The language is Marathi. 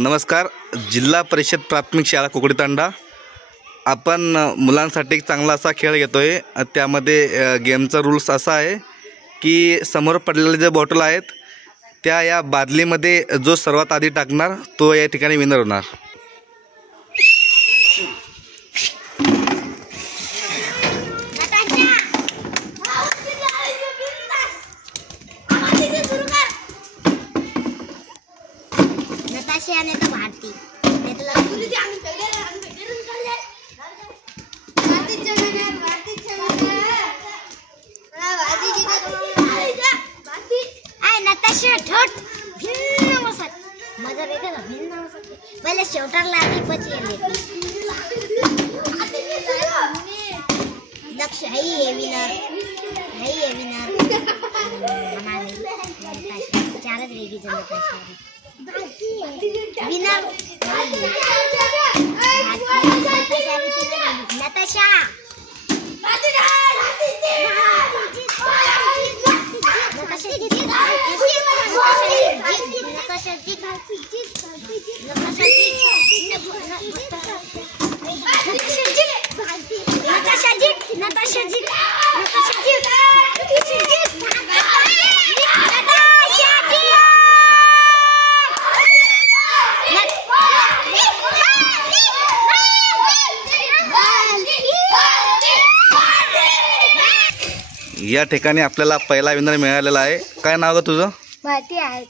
नमस्कार. जिल्हा परिषद प्राथमिक शाळा कुकडीतांडा. आपण मुलांसाठी एक चांगला असा खेळ घेतोय. त्यामध्ये गेमचा रूल्स असा आहे की समोर पडलेले जे बॉटल आहेत त्या या बादलीमध्ये जो सर्वात आधी टाकणार तो या ठिकाणी विनर होणार. नताशा भारती नताशा ठोट भिन्न वसत मजा वेगळा भिन्न वसत पहिले शेवटरला आधी पची लक्ष है विनर चारच वेगळी नताशा विनर नताशा या ठिकाणी आपल्याला पहिला विनर मिळालेला आहे. काय नाव आहे तुझं? भारती आहे.